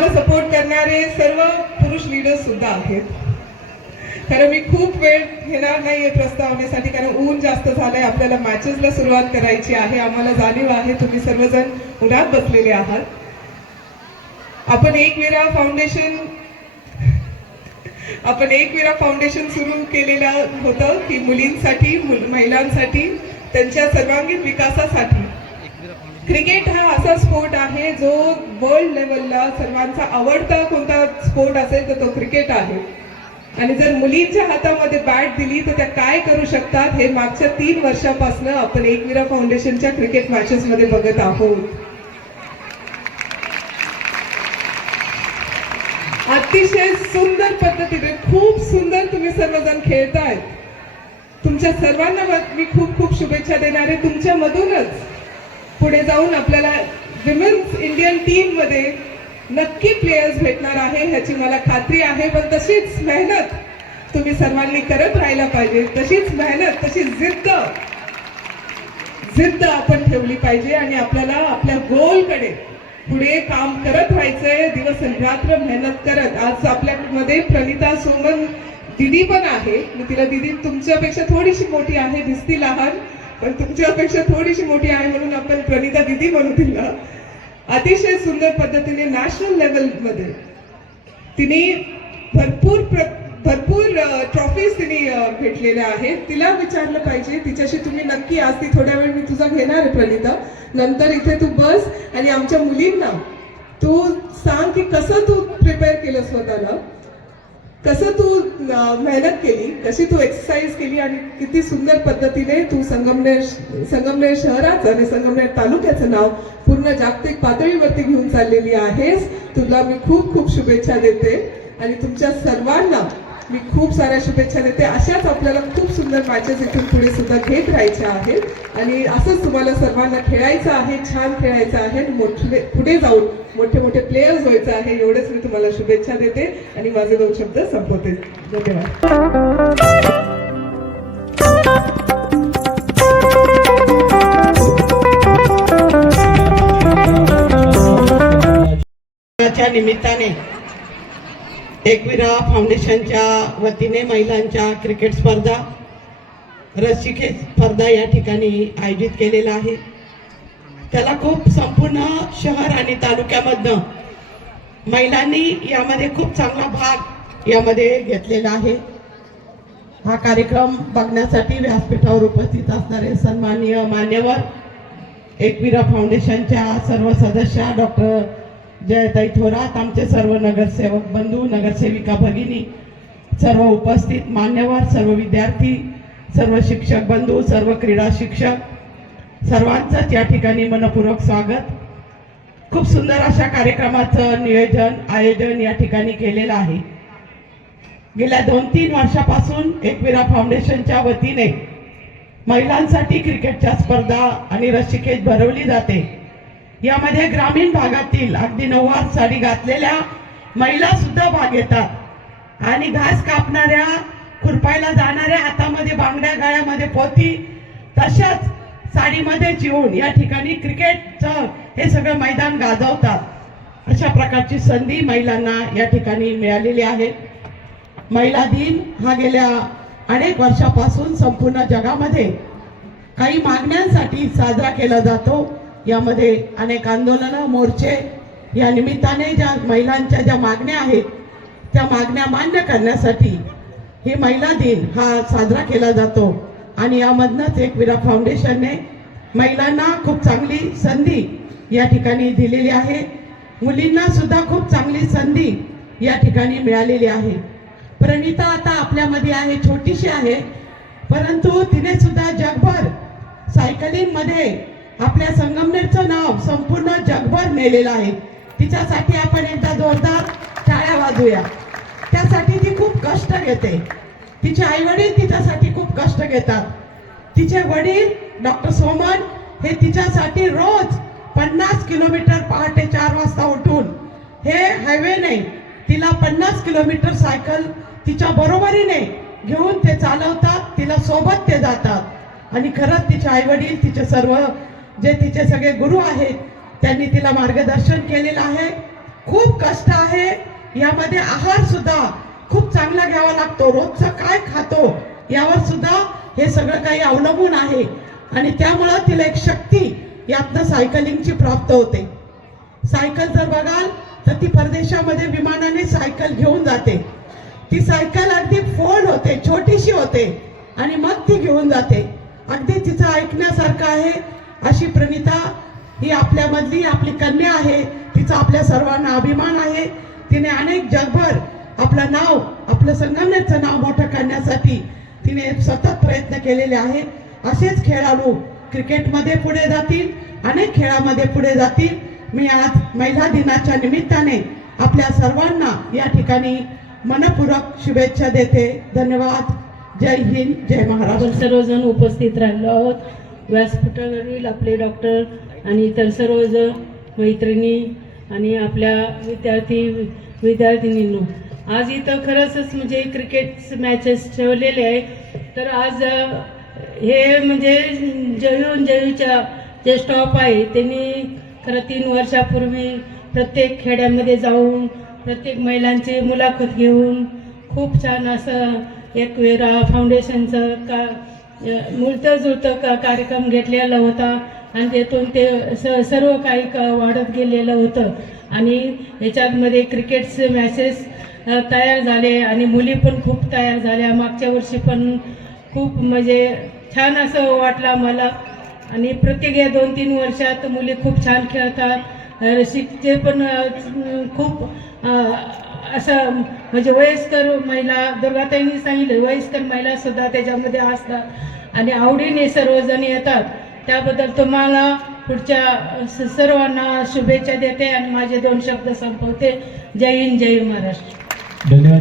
आम्हाला सपोर्ट करणारे सर्व पुरुष लीडर्स सुद्धा आहेत. कारण मी खूप वेळ घेणार नाहीये प्रस्तावनेसाठी, कारण ऊन जास्त झालंय, आपल्याला मॅचेसला सुरुवात करायची आहे. आम्हाला जाणीव आहे तुम्ही सर्वजण उन्हात बसलेले आहात. आपण एकविरा फाउंडेशन सुरू केलेलं होतं की मुलींसाठी, महिलांसाठी, त्यांच्या सर्वांगीण विकासासाठी. क्रिकेट हा असा स्पोर्ट आहे जो वर्ल्ड लेवलला सर्वांचा आवडता कोणता स्पोर्ट असेल तर तो क्रिकेट आहे. आणि जर मुलींच्या हातामध्ये बॅट दिली तर त्या काय करू शकतात हे मागच्या 3 वर्षापासून आपण एकविरा फाउंडेशनच्या क्रिकेट मॅचेस मध्ये बघत आहोत. अतिशय सुंदर पद्धतीने, खूप सुंदर तुम्ही सर्वजण खेळतायत. तुमच्या सर्वांना मी खूप खूप शुभेच्छा देणार आहे. तुमच्यामधूनच पुढे जाऊन आपल्याला विमेन्स इंडियन टीम मध्ये नक्की प्लेयर्स भेटणार आहे ह्याची मला खात्री आहे. पण तशीच मेहनत तुम्ही सर्वांनी करत राहायला पाहिजे. तशीच मेहनत, तशी जिद्द आपण ठेवली पाहिजे आणि आपल्याला आपल्या गोलकडे पुढे काम करत राहायचंय, दिवस रात्र मेहनत करत. आज आपल्यामध्ये प्रणिता सोमन दिदी पण आहे. मी तिला दिदी, तुमच्यापेक्षा थोडीशी मोठी आहे, दिसती लहान पण तुमच्यापेक्षा थोडीशी मोठी आहे म्हणून आपण प्रणिता दिदी म्हणू तिला. अतिशय सुंदर पद्धतीने नॅशनल लेवल मध्ये तिने भरपूर ट्रॉफीज तिने भेटलेल्या आहेत. तिला विचारलं पाहिजे, तिच्याशी तुम्ही नक्की, आज ती थोड्या वेळ मी तुझा घेणार आहे प्रणिता, नंतर इथे तू बस आणि आमच्या मुलींना तू सांग की कसं तू प्रिपेअर केलं स्वतःला, कसं तू मेहनत केली, कशी तू एक्सरसाइज केली आणि किती सुंदर पद्धतीने तू संगमनेर शहराचं आणि संगमनेर तालुक्याचं नाव पूर्ण जागतिक पातळीवरती घेऊन चाललेली आहेस. तुला मी खूप खूप शुभेच्छा देते आणि तुमच्या सर्वांना मी खूप साऱ्या शुभेच्छा देते. अशाच आपल्याला खूप सुंदर मॅचेस इथून पुढे सुद्धा घेत राहायच्या आहेत आणि असंच तुम्हाला सर्वांना खेळायचं आहे, छान खेळायचं आहे, पुढे जाऊन मोठे प्लेयर्स व्हायचं आहे. एवढेच मी तुम्हाला शुभेच्छा देते आणि माझे 2 शब्द संपवते. धन्यवाद. निमित्ताने एकविरा फाउंडेशनच्या वतीने महिलांच्या क्रिकेट स्पर्धा, रस्सीखेच स्पर्धा या ठिकाणी आयोजित केलेला आहे. त्याला खूप संपूर्ण शहर आणि तालुक्यामधनं महिलांनी यामध्ये खूप चांगला भाग यामध्ये घेतलेला आहे. हा कार्यक्रम बघण्यासाठी व्यासपीठावर उपस्थित असणारे सन्माननीय मान्यवर, एकविरा फाउंडेशनच्या सर्व सदस्य, डॉक्टर जयताई थोरात, आमचे सर्व नगरसेवक बंधू, नगरसेविका भगिनी, सर्व उपस्थित मान्यवर, सर्व विद्यार्थी, सर्व शिक्षक बंधू, सर्व क्रीडा शिक्षक, सर्वांचंच या ठिकाणी मनपूर्वक स्वागत. खूप सुंदर अशा कार्यक्रमाचं आयोजन या ठिकाणी केलेलं आहे. गेल्या 2-3 वर्षापासून एकविरा फाउंडेशनच्या वतीने महिलांसाठी क्रिकेटच्या स्पर्धा आणि रस्सीखेच भरवली जाते. यामध्ये ग्रामीण भागातील अगदी नऊवार साडी घातलेल्या महिला सुद्धा भाग घेतात आणि घास कापणाऱ्या, खुरपायला जाणाऱ्या, हातामध्ये बांगड्या, गळ्यामध्ये पोती, तशाच साडीमध्ये जीवन या ठिकाणी क्रिकेटचं हे सगळं मैदान गाजवतात. अशा प्रकारची संधी महिलांना या ठिकाणी मिळालेली आहे. महिला दिन हा गेल्या अनेक वर्षापासून संपूर्ण जगामध्ये काही मागण्यांसाठी साजरा केला जातो. यामध्ये अनेक आंदोलनं, मोर्चे या निमित्ताने ज्या महिलांच्या ज्या मागण्या आहेत त्या मागण्या मान्य करण्यासाठी हे महिला दिन हा साजरा केला जातो आणि यामधनंच एकविरा फाउंडेशनने महिलांना खूप चांगली संधी या ठिकाणी दिलेली आहे. मुलींना सुद्धा खूप चांगली संधी या ठिकाणी मिळालेली आहे. प्रणिता आता आपल्यामध्ये आहे, छोटीशी आहे, परंतु तिने सुद्धा जगभर सायकलिंग मध्ये आपल्या संगमनेरचं नाव संपूर्ण जगभर नेलेलं आहे. तिच्यासाठी आपण एकदा जोरदार टाळ्या वाजूया. त्यासाठी ती खूप कष्ट घेते. तिचे आई वडील तिच्यासाठी खूप कष्ट घेतात. तिचे वडील डॉक्टर सोमन हे तिच्यासाठी रोज 50 किलोमीटर पहाटे 4 वाजता उठून, हे हायवे नाही, तिला 50 किलोमीटर सायकल तिच्या बरोबरीने घेऊन ते चालवतात, तिला सोबत ते जातात. आणि खरंच तिचे आई वडील, तिचे सर्व जे तिचे सगळे गुरु आहेत त्यांनी तिला मार्गदर्शन केलेलं आहे. खूप कष्ट आहे. यामध्ये आहार सुद्धा खूप चांगला घ्यावा लागतो. रोजचं काय खातो यावर सुद्धा हे सगळं काही अवलंबून आहे आणि त्यामुळं तिला एक शक्ती यातनं सायकलिंगची प्राप्त होते. सायकल जर बघाल तर ती परदेशामध्ये विमानाने सायकल घेऊन जाते. ती सायकल अगदी फोल्ड होते, छोटीशी होते आणि मग ती घेऊन जाते. अगदी तिचं ऐकण्यासारखं आहे. अशी प्रणिता ही आपल्यामधली आपली कन्या आहे. तिचा आपल्या सर्वांना अभिमान आहे. तिने अनेक जगभर आपलं नाव, आपलं संगमनेरचं नाव मोठं करण्यासाठी तिने सतत प्रयत्न केलेले आहे. असेच खेळाडू क्रिकेटमध्ये पुढे जातील, अनेक खेळामध्ये पुढे जातील. मी आज महिला दिनाच्या निमित्ताने आपल्या सर्वांना या ठिकाणी मनपूर्वक शुभेच्छा देते. धन्यवाद. जय हिंद, जय महाराष्ट्र. आपण सर्वजण उपस्थित राहिलो आहोत. व्यासपीठावरील आपले डॉक्टर आणि इतर सर्वजण मैत्रिणी आणि आपल्या विद्यार्थिनींनो, आज इथं खरंच म्हणजे क्रिकेट मॅचेस ठेवलेले आहे. तर आज हे म्हणजे जयूच्या जे स्टॉप आहे त्यांनी खरं 3 वर्षापूर्वी प्रत्येक खेड्यामध्ये जाऊन प्रत्येक महिलांची मुलाखत घेऊन खूप छान असं एक वेरा फाउंडेशनचं मिळतं जुळतं कार्यक्रम घेतलेला होता आणि त्यातून ते सर्व काही वाढत गेलेलं होतं. आणि याच्यामध्ये क्रिकेटचे मॅचेस तयार झाले आणि मुली पण खूप तयार झाल्या. मागच्या वर्षी पण खूप म्हणजे छान असं वाटलं मला. आणि प्रत्येक या 2-3 वर्षात मुली खूप छान खेळतात. शिकते पण खूप असं म्हणजे वयस्कर महिला, दुर्गाताईंनी सांगितलं वयस्कर महिला सुद्धा त्याच्यामध्ये असतात आणि आवडीने सर्वजण येतात. त्याबद्दल तुम्हाला पुढच्या सर्वांना शुभेच्छा देते आणि माझे 2 शब्द संपवते. जय हिंद, जय महाराष्ट्र. धन्यवाद.